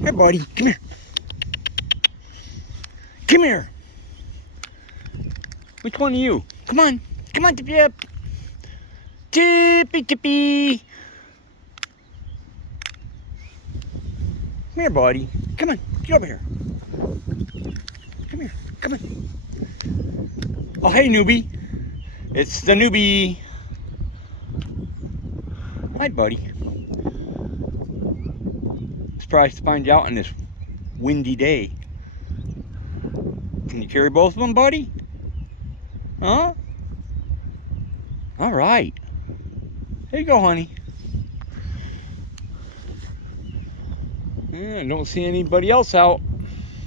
Here, buddy. Come here. Come here. Which one are you? Come on. Come on, Tippy. Tippy. Come here, buddy. Come on. Get over here. Come here. Come on. Oh, hey, Newbie. It's the Newbie. Hi, buddy. Surprised to find you out on this windy day. Can you carry both of them, buddy? Huh? All right. There you go, honey. Yeah, I don't see anybody else out.